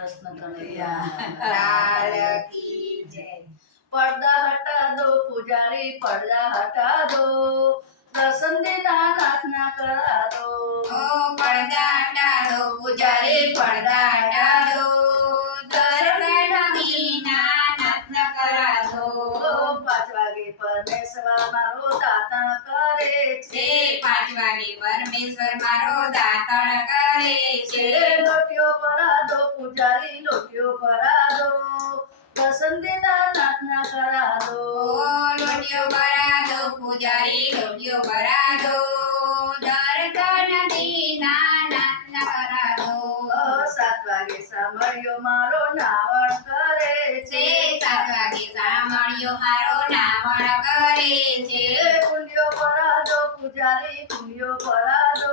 કૃષ્ણ કનૈયા લાલ કી જય। પડદા હટા દો પૂજારી પડદા હટા દો દર્શન દેના નાથના કરા દો ઓ પડદા હટાડો પૂજારી પડદા હટાડો દર્શન વિના નાથ કરા દો। 5 વાગે પરમેશ્વર મારો દાતણ કરે છે 5 વાગે પરમેશ્વર મારો દાતણ કરે છે। લોટીઓ ભરા દો પૂજારી લોટીઓ ભરા દો દર્શન દેના નાથના કરા દો ઓ લોટીઓ ભરા દો પૂજારી લોટીઓ ભરા દો દર્શન વિના નાથ કરા દો। 7 વાગે સાંભળ્યો મારો નાવણ કરે છે 7 વાગે સાંભળ્યો મારો નાવણ કરે છે। કુંડિયો ભરા દો પૂજારી કુંડિયો ભરા દો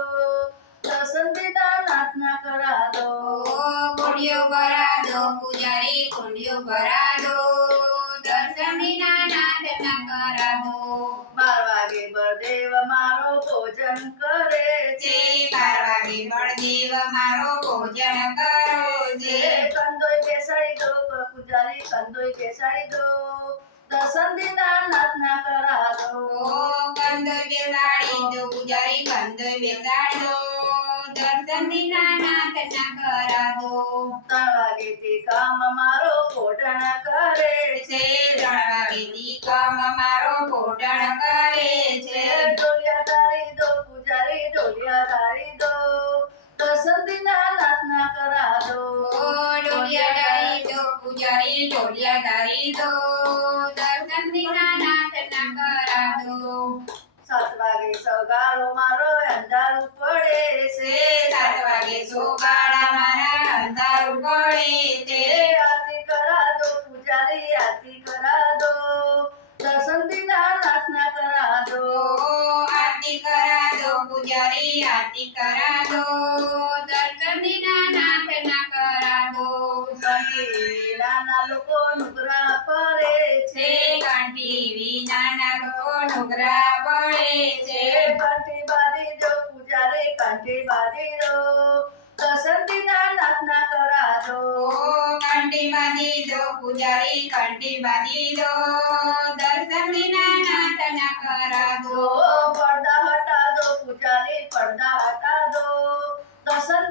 દર્શન દેના નાથના કરા દો ઓ કુંડિયો ભરા દો પૂજારી કુંડિયો ભરા દો દર્શન વિના નાથ કરા દો। 12 વાગે બળદેવ મારો ભોજન કરે છે 12 વાગે બળદેવ મારો ભોજન કરે છે। કંદોય બેસાડી દો પૂજારી કંદોય બેસાડી દો દર્શન દેના નાથના કરા દો ઓ કંદોય બેસાડી દો પૂજારી કંદોય બેસાડી દો દર્શન વિના નાથ કરા દો। 3 વાગેથી કામ મારો પોટણ કરે છે 3 વાગેથી કામ મારો પોટણ કરે છે। ઢોલિયા ધારી દો પૂજારી ઢોલિયા ધારી દો દર્શન દેના નાથના કરા દો ઓ ઢોલિયા ધારી દો પૂજારી ઢોલિયા ધારી દો દર્શન વિના નાથ કરા દો। 7 વાગે સગારો મારો અંધારું પડે છે 7 વાગે સોગાડા મારા અંધારું પડે છે। આરતી કરા દો પૂજારી આરતી કરા દો દર્શન દેના નાથના કરા દો ઓ આરતી કરા દો પૂજારી આરતી કરા દો દર્શન વિના નાથ કરા દો। કંઠી નાના લોકો નુગરા પડે છે કંઠી વિનાના લોકો નુગરા પડે છે। કંઠી બાંધી દો પૂજારી કંઠી બાંધી દો દર્શન દેના નાથના કરા દો ઓ કંઠી બાંધી દો પૂજારી કંઠી બાંધી દો દર્શન વિના નાથ કરા દો। પડદા હટા દો પૂજારી પડદા હટા દો દર્શન